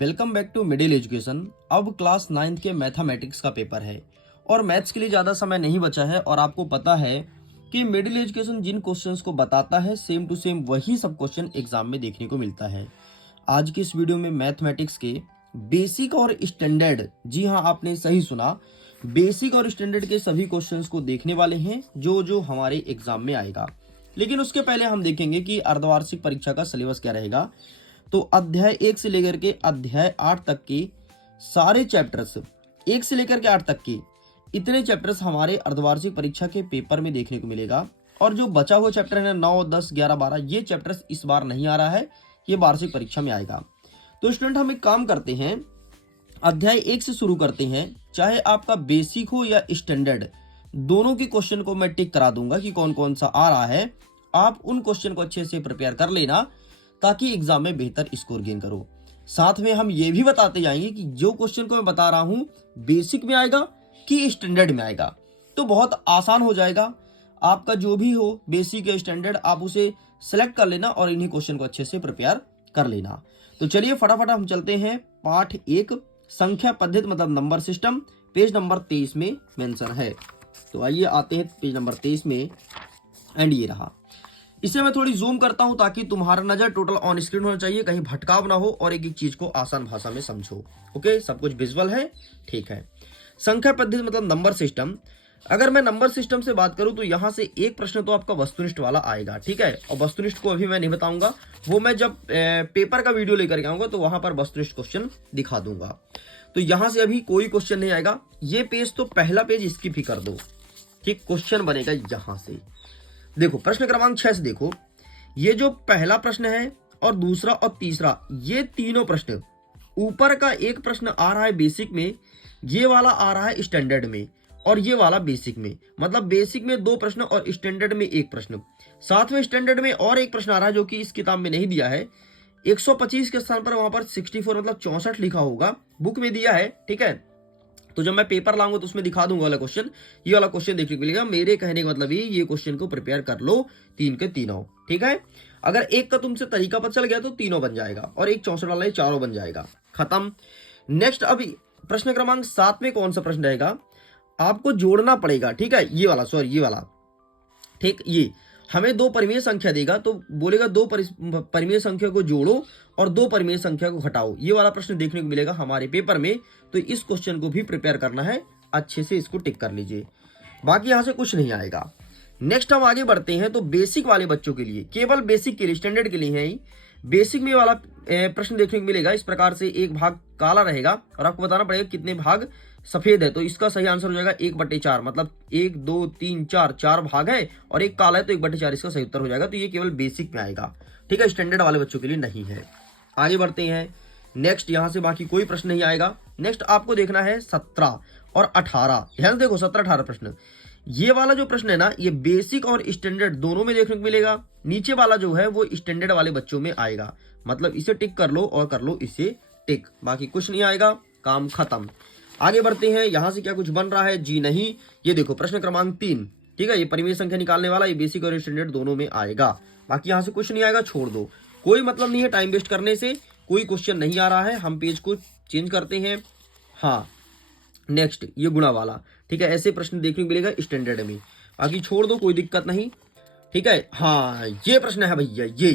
Welcome back to middle education. अब class 9th के mathematics का पेपर है और मैथ्स के लिए ज़्यादा समय नहीं बचा है और आपको पता है कि मिडिल एजुकेशन जिन क्वेश्चंस को बताता है सेम टू सेम वही सब क्वेश्चन एग्जाम में देखने को मिलता है। आज की इस वीडियो में मैथमेटिक्स के बेसिक और स्टैंडर्ड, जी हाँ आपने सही सुना, बेसिक और स्टैंडर्ड के सभी क्वेश्चंस को देखने वाले हैं जो हमारे एग्जाम में आएगा। लेकिन उसके पहले हम देखेंगे कि अर्धवार्षिक परीक्षा का सिलेबस क्या रहेगा। तो अध्याय 1 से लेकर के अध्याय 8 तक के सारे चैप्टर्स, 1 से लेकर के 8 तक के इतने चैप्टर्स हमारे अर्धवार्षिक परीक्षा के पेपर में देखने को मिलेगा। और जो बचा हुआ चैप्टर है 9, 10, 11, 12 ये चैप्टर्स इस बार नहीं आ रहा है, ये वार्षिक परीक्षा में आएगा। तो स्टूडेंट हम एक काम करते हैं, अध्याय 1 से शुरू करते हैं। चाहे आपका बेसिक हो या स्टैंडर्ड, दोनों के क्वेश्चन को मैं टिक करा दूंगा कि कौन कौन सा आ रहा है। आप उन क्वेश्चन को अच्छे से प्रिपेयर कर लेना ताकि एग्जाम में बेहतर स्कोर गेन करो। साथ में हम ये भी बताते जाएंगे कि जो क्वेश्चन को मैं बता रहा हूं बेसिक में आएगा कि स्टैंडर्ड में आएगा, तो बहुत आसान हो जाएगा। आपका जो भी हो बेसिक या स्टैंडर्ड, आप उसे सेलेक्ट कर लेना और इन्हीं क्वेश्चन को अच्छे से प्रिपेयर कर लेना। तो चलिए फटाफट हम चलते हैं पाठ 1 संख्या पद्धति मतलब नंबर सिस्टम, पेज नंबर 23 में मेंशन है। तो आइए आते हैं पेज नंबर 23 में, एंड ये रहा। इसे मैं थोड़ी जूम करता हूं ताकि तुम्हारा नजर टोटल ऑन स्क्रीन होना चाहिए, कहीं भटकाव ना हो और एक एक चीज को आसान भाषा में समझो। ओके, सब कुछ विजुअल है, ठीक है। संख्या पद्धति मतलब नंबर सिस्टम। अगर मैं नंबर सिस्टम से बात करूं तो यहां से एक प्रश्न तो आपका वस्तुनिष्ठ वाला आएगा, ठीक है। और वस्तुनिष्ठ को अभी मैं नहीं बताऊंगा, वो मैं जब पेपर का वीडियो लेकर के आऊंगा तो वहां पर वस्तुनिष्ठ क्वेश्चन दिखा दूंगा। तो यहां से अभी कोई क्वेश्चन नहीं आएगा। ये पेज तो पहला पेज स्किप ही कर दो, ठीक। क्वेश्चन बनेगा यहां से। देखो प्रश्न क्रमांक 6 से देखो, ये जो पहला प्रश्न है और दूसरा और तीसरा, ये तीनों प्रश्न, ऊपर का एक प्रश्न आ रहा है बेसिक में, ये वाला आ रहा है स्टैंडर्ड में और ये वाला बेसिक में। मतलब बेसिक में 2 प्रश्न और स्टैंडर्ड में 1 प्रश्न। साथ में स्टैंडर्ड में और एक प्रश्न आ रहा है जो कि इस किताब में नहीं दिया है। 125 के स्थान पर वहां पर 64 मतलब 64 लिखा होगा, बुक में दिया है, ठीक है। तो जब मैं पेपर लाऊंगा तो उसमें दिखा दूंगा वाला क्वेश्चन, ये वाला क्वेश्चन देखने को मिलेगा। मेरे कहने का मतलब ये क्वेश्चन को प्रिपेयर कर लो 3 के तीनों, ठीक है। अगर एक का तुमसे तरीका पता चल गया तो तीनों बन जाएगा और एक 64 वाला चारों बन जाएगा, खत्म। नेक्स्ट अभी प्रश्न क्रमांक 7 में कौन सा प्रश्न रहेगा, आपको जोड़ना पड़ेगा, ठीक है। ये वाला, सॉरी ये वाला, ठीक। ये हमें 2 परिमेय संख्या देगा तो बोलेगा 2 परिमेय संख्या को जोड़ो और 2 परिमेय संख्या को घटाओ। ये वाला प्रश्न देखने को मिलेगा हमारे पेपर में। तो इस क्वेश्चन को भी प्रिपेयर करना है, अच्छे से इसको टिक कर लीजिए। बाकी यहां से कुछ नहीं आएगा। नेक्स्ट हम आगे बढ़ते हैं। तो बेसिक वाले बच्चों के लिए, केवल बेसिक के लिए, स्टैंडर्ड के लिए है ही। बेसिक में वाला प्रश्न देखने को मिलेगा इस प्रकार से, एक भाग काला रहेगा और आपको बताना पड़ेगा कितने भाग सफेद है। तो इसका सही आंसर हो जाएगा 1/4, मतलब 1, 2, 3, 4 भाग है और एक काला है तो 1/4 इसका सही उत्तर हो जाएगा। तो ये केवल बेसिक में आएगा, ठीक है, स्टैंडर्ड वाले बच्चों के लिए नहीं है। आगे बढ़ते हैं। नेक्स्ट यहां से बाकी कोई प्रश्न नहीं आएगा। नेक्स्ट आपको देखना है 17 और 18। ध्यान देखो 17, 18 प्रश्न। ये वाला जो प्रश्न है ना, ये बेसिक और स्टैंडर्ड दोनों में देखने को मिलेगा। नीचे वाला जो है वो स्टैंडर्ड वाले बच्चों में आएगा, मतलब इसे टिक कर लो और कर लो इसे टिक, बाकी कुछ नहीं आएगा, काम खत्म। आगे बढ़ते हैं। यहां से क्या कुछ बन रहा है, जी नहीं। ये देखो प्रश्न क्रमांक 3, ठीक है, ये परिमेय संख्या निकालने वाला, ये बेसिक और स्टैंडर्ड दोनों में आएगा। बाकी यहां से कुछ नहीं आएगा, छोड़ दो, कोई मतलब नहीं है टाइम वेस्ट करने से। कोई क्वेश्चन नहीं आ रहा है, हम पेज को चेंज करते हैं। हाँ, नेक्स्ट ये गुणा वाला, ठीक है, ऐसे प्रश्न देखने को मिलेगा स्टैंडर्ड में। बाकी छोड़ दो, कोई दिक्कत नहीं, ठीक है। हाँ, ये प्रश्न है भैया,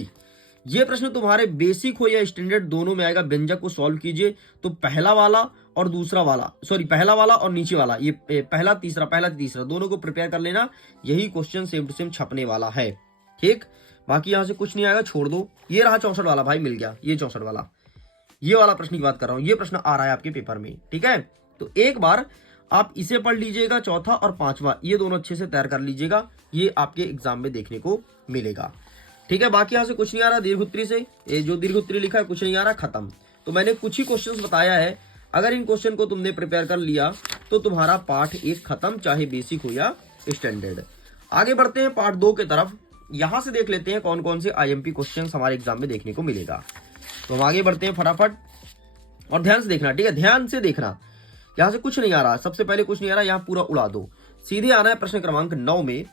ये प्रश्न तुम्हारे बेसिक हो या स्टैंडर्ड दोनों में आएगा। व्यंजक को सॉल्व कीजिए। तो पहला वाला और दूसरा वाला, सॉरी पहला वाला और नीचे वाला, ये पहला तीसरा दोनों को प्रिपेयर कर लेना। यही क्वेश्चन सेम टू सेम छपने वाला है, ठीक। बाकी यहां से कुछ नहीं आएगा, छोड़ दो। ये रहा 64 वाला, भाई मिल गया, ये 64 वाला, ये वाला प्रश्न की बात कर रहा हूं। ये प्रश्न आ रहा है आपके पेपर में, ठीक है। तो एक बार आप इसे पढ़ लीजिएगा, चौथा और 5वां ये दोनों अच्छे से तैयार कर लीजिएगा, ये आपके एग्जाम में देखने को मिलेगा, ठीक है। बाकी यहां से कुछ नहीं आ रहा। दीर्घोत्तरी से ये जो दीर्घोत्तरी लिखा है कुछ नहीं आ रहा, खत्म। तो मैंने कुछ ही क्वेश्चंस बताया है, अगर इन क्वेश्चन को तुमने प्रिपेयर कर लिया तो तुम्हारा पार्ट 1 खत्म, चाहे बेसिक हो या स्टैंडर्ड। आगे बढ़ते हैं पार्ट 2 की तरफ। यहां से देख लेते हैं कौन कौन से IMP क्वेश्चन हमारे एग्जाम में देखने को मिलेगा। तो हम आगे बढ़ते हैं फटाफट, और ध्यान से देखना, ठीक है, ध्यान से देखना। यहां से कुछ नहीं आ रहा, सबसे पहले कुछ नहीं आ रहा, यहां पूरा उड़ा दो। सीधे आना है प्रश्न क्रमांक 9 में।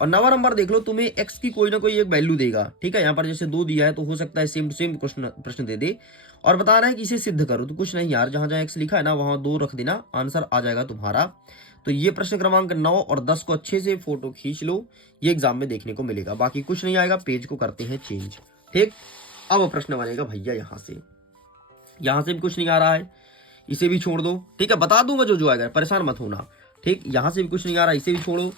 और 9वां नंबर देख लो, तुम्हें x की कोई ना कोई एक वैल्यू देगा, ठीक है। यहाँ पर जैसे 2 दिया है तो हो सकता है सेम टू सेम प्रश्न दे दे और बता रहा है कि इसे सिद्ध करो। तो कुछ नहीं यार, जहां जहां x लिखा है ना वहां 2 रख देना, आंसर आ जाएगा तुम्हारा। तो ये प्रश्न क्रमांक 9 और 10 को अच्छे से फोटो खींच लो, ये एग्जाम में देखने को मिलेगा। बाकी कुछ नहीं आएगा, पेज को करते हैं चेंज, ठीक। अब प्रश्न बनेगा भैया यहां से भी कुछ नहीं आ रहा है, इसे भी छोड़ दो, ठीक है। बता दूंगा जो जो आएगा, परेशान मत होना, ठीक। यहां से भी कुछ नहीं आ रहा, इसे भी छोड़ो।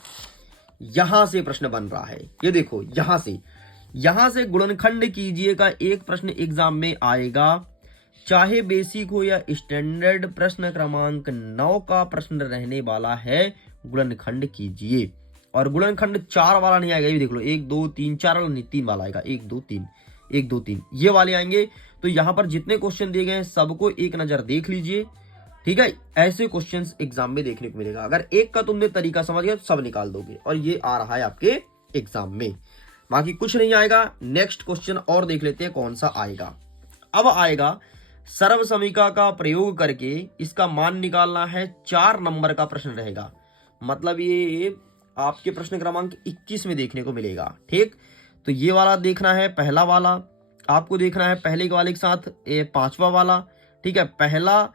यहां से प्रश्न बन रहा है, ये देखो, यहां से गुणनखंड कीजिए का एक प्रश्न एग्जाम में आएगा, चाहे बेसिक हो या स्टैंडर्ड। प्रश्न क्रमांक 9 का प्रश्न रहने वाला है गुणनखंड कीजिए। और गुणनखंड 4 वाला नहीं आएगा, ये देख लो, 1 2 3 4 वाला नहीं, 3 वाला आएगा, 1 2 3 1 2 3 ये वाले आएंगे। तो यहां पर जितने क्वेश्चन दिए गए हैं सबको एक नजर देख लीजिए, ठीक है। ऐसे क्वेश्चंस एग्जाम में देखने को मिलेगा। अगर एक का तुमने तरीका समझ गया तो सब निकाल दोगे, और ये आ रहा है आपके एग्जाम में। बाकी कुछ नहीं आएगा। नेक्स्ट क्वेश्चन और देख लेते हैं कौन सा आएगा। अब आएगा सर्व समीका का प्रयोग करके इसका मान निकालना है, 4 नंबर का प्रश्न रहेगा। मतलब ये आपके प्रश्न क्रमांक 21 में देखने को मिलेगा, ठीक। तो ये वाला देखना है, पहला वाला आपको देखना है पहले वाले के साथ 5वां वाला, ठीक है। पहला,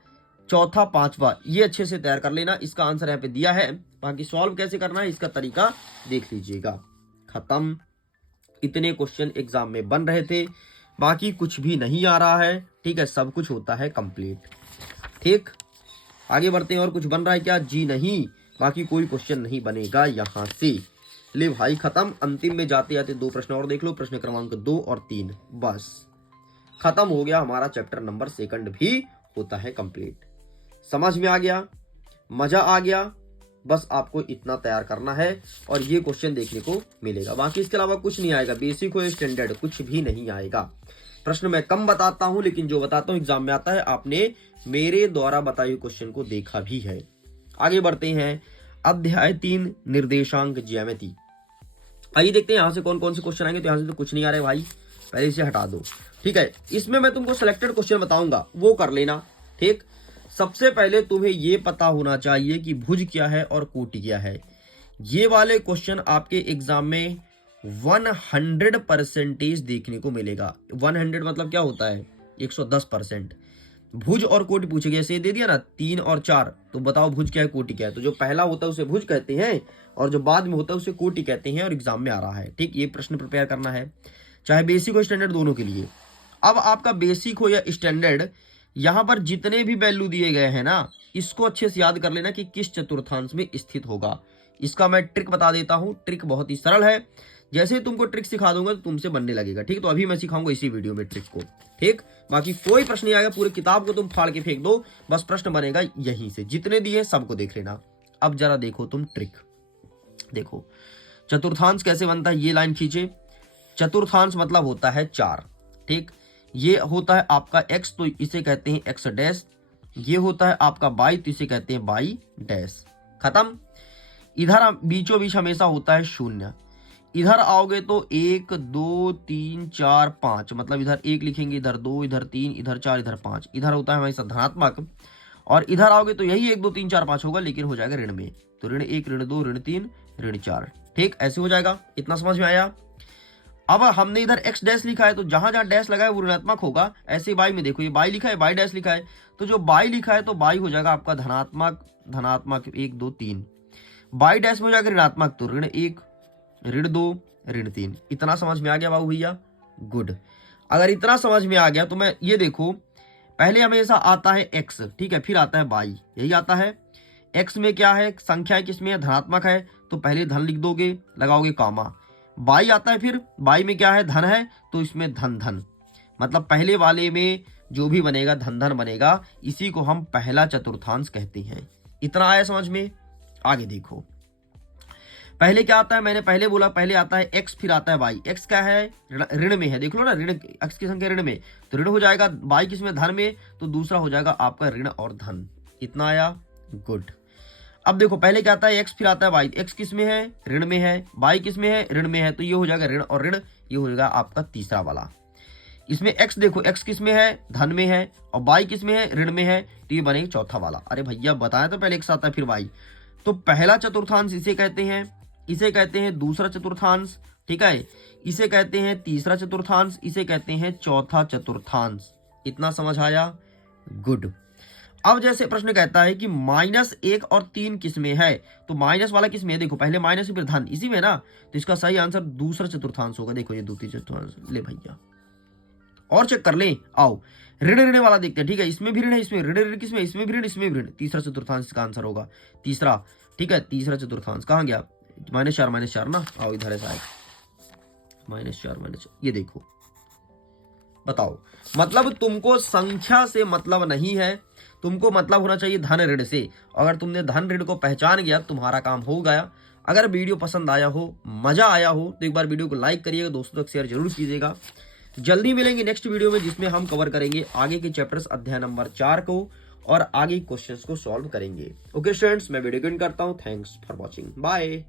चौथा, 5वां, ये अच्छे से तैयार कर लेना। इसका आंसर यहाँ पे दिया है, बाकी सॉल्व कैसे करना है इसका तरीका देख लीजिएगा। खत्म, इतने क्वेश्चन एग्जाम में बन रहे थे, बाकी कुछ भी नहीं आ रहा है, ठीक है। सब कुछ होता है कंप्लीट, ठीक। आगे बढ़ते हैं। और कुछ बन रहा है क्या? जी नहीं, बाकी कोई क्वेश्चन नहीं बनेगा यहां से। ले भाई खत्म। अंतिम में जाते जाते 2 प्रश्न और देख लो, प्रश्न क्रमांक 2 और 3, बस खत्म हो गया हमारा चैप्टर नंबर 2 भी होता है कंप्लीट। समझ में आ गया, मजा आ गया, बस आपको इतना तैयार करना है और ये क्वेश्चन देखने को मिलेगा। बाकी इसके अलावा कुछ नहीं आएगा, बेसिक हो स्टैंडर्ड कुछ भी नहीं आएगा। प्रश्न मैं कम बताता हूं, लेकिन जो बताता हूं एग्जाम में आता है। आपने मेरे द्वारा बताए हुए क्वेश्चन को देखा भी है। आगे बढ़ते हैं। अध्याय 3 निर्देशांक ज्यामिति। आइए देखते हैं यहां से कौन कौन से क्वेश्चन आएंगे। तो यहां से तो कुछ नहीं आ रहे भाई, पहले इसे हटा दो, ठीक है। इसमें मैं तुमको सिलेक्टेड क्वेश्चन बताऊंगा, वो कर लेना, ठीक। सबसे पहले तुम्हें ये पता होना चाहिए कि भुज क्या है और कोटि क्या है। ये वाले क्वेश्चन आपके एग्जाम में 100% देखने को मिलेगा। 100 मतलब क्या होता है? 110%। भुज और कोटि पूछे गए, ऐसे दे दिया ना 3 और 4, तो बताओ भुज क्या है कोटि क्या है। तो जो पहला होता है उसे भुज कहते हैं और जो बाद में होता है उसे कोटि कहते हैं, और एग्जाम में आ रहा है, ठीक। ये प्रश्न प्रिपेयर करना है, चाहे बेसिक हो स्टैंडर्ड दोनों के लिए। अब आपका बेसिक हो या स्टैंडर्ड, यहां पर जितने भी वैल्यू दिए गए हैं ना, इसको अच्छे से याद कर लेना कि किस चतुर्थांश में स्थित होगा। इसका मैं ट्रिक बता देता हूं। ट्रिक बहुत ही सरल है, जैसे ही तुमको ट्रिक सिखा दूंगा तो तुमसे बनने लगेगा, ठीक। तो अभी मैं सिखाऊंगा इसी वीडियो में ट्रिक को, ठीक। बाकी कोई प्रश्न नहीं आएगा, पूरी किताब को तुम फाड़ के फेंक दो, बस प्रश्न बनेगा यहीं से। जितने दिए सबको देख लेना। अब जरा देखो तुम ट्रिक, देखो चतुर्थांश कैसे बनता है। ये लाइन खींचे, चतुर्थांश मतलब होता है 4, ठीक। ये होता है आपका x, तो इसे कहते हैं x डैश। ये होता है आपका y, तो इसे कहते हैं y डैश। खत्म। इधर बीचों बीच हमेशा होता है 0। इधर आओगे तो 1 2 3 4 5, मतलब इधर 1 लिखेंगे, इधर 2, इधर 3, इधर 4, इधर 5। इधर होता है हमेशा धनात्मक, और इधर आओगे तो यही 1 2 3 4 5 होगा, लेकिन हो जाएगा ऋण में। तो ऋण 1, ऋण 2, ऋण 3, ऋण 4, ठीक। ऐसे हो जाएगा। इतना समझ में आया। अब हमने इधर x डैश लिखा है, तो जहां जहां डैश लगा है वो ऋणात्मक होगा। ऐसे y में देखो, ये y लिखा है, y डैश लिखा है, तो जो y लिखा है तो y हो जाएगा आपका धनात्मक, धनात्मक 1 2 3। y डैश में हो जाएगा ऋणात्मक, तो ऋण 1, ऋण 2, ऋण 3। इतना समझ में आ गया बाबू भैया? गुड। अगर इतना समझ में आ गया तो मैं ये देखो, पहले हमेशा आता है x, ठीक है, फिर आता है y, यही आता है। x में क्या है, संख्या किसमें है, धनात्मक है, तो पहले धन लिख दोगे, लगाओगे कामा। y आता है, फिर y में क्या है, धन है, तो इसमें धन धन, मतलब पहले वाले में जो भी बनेगा धन धन बनेगा। इसी को हम पहला चतुर्थांश कहते हैं। इतना आया समझ में? आगे देखो, पहले क्या आता है, मैंने पहले बोला, पहले आता है x, फिर आता है y। x क्या है, ऋण में है, देख लो ना, ऋण x की संख्या ऋण में, तो ऋण हो जाएगा। y किसमें, धन में, तो दूसरा हो जाएगा आपका ऋण और धन। इतना आया? गुड। अब देखो, पहले क्या आता है x, फिर आता है y। x किस में है, ऋण में है, y किस में है, ऋण में है, तो ये हो जाएगा ऋण और ऋण, ये हो जाएगा आपका तीसरा वाला। इसमें x देखो, x किस में है, धन में है, और y किस में है, ऋण में है, तो ये बनेगा चौथा वाला। अरे भैया बताया तो पहले x आता है फिर y, तो पहला चतुर्थांश इसे कहते हैं। इसे कहते हैं दूसरा चतुर्थांश, ठीक है, इसे कहते हैं तीसरा चतुर्थांश, इसे कहते हैं चौथा चतुर्थांश। इतना समझ आया? गुड। अब जैसे प्रश्न कहता है कि -1 और 3 किसमें है, तो माइनस वाला किसमें है, देखो पहले माइनस फिर धन, इसी में ना, तो इसका सही आंसर दूसरा चतुर्थांश होगा। देखो ये द्वितीय चतुर्थांश, ले भैया और चेक कर ले। आओ ऋण ऋण वाला देखते हैं, ठीक है, इसमें भी ऋण है, इसमें ऋण ऋण किसमें, इसमें भी ऋण, इसमें भी ऋण, तीसरा चतुर्थांश का आंसर होगा तीसरा, ठीक है, तीसरा चतुर्थांश कहाँ गया, -4 ना, आओ इधर है साहब, -4 ये देखो, बताओ, मतलब तुमको संख्या से मतलब नहीं है, तुमको मतलब होना चाहिए धन ऋण से। अगर तुमने धन ऋण को पहचान गया, तुम्हारा काम हो गया। अगर वीडियो पसंद आया हो, मजा आया हो, तो एक बार वीडियो को लाइक करिएगा, दोस्तों तक शेयर जरूर कीजिएगा। जल्दी मिलेंगे नेक्स्ट वीडियो में, जिसमें हम कवर करेंगे आगे के चैप्टर्स अध्याय नंबर 4 को और आगे क्वेश्चंस को सॉल्व करेंगे। ओके स्टूडेंट्स, मैं वीडियो को एंड करता हूं। Thanks for watching, bye.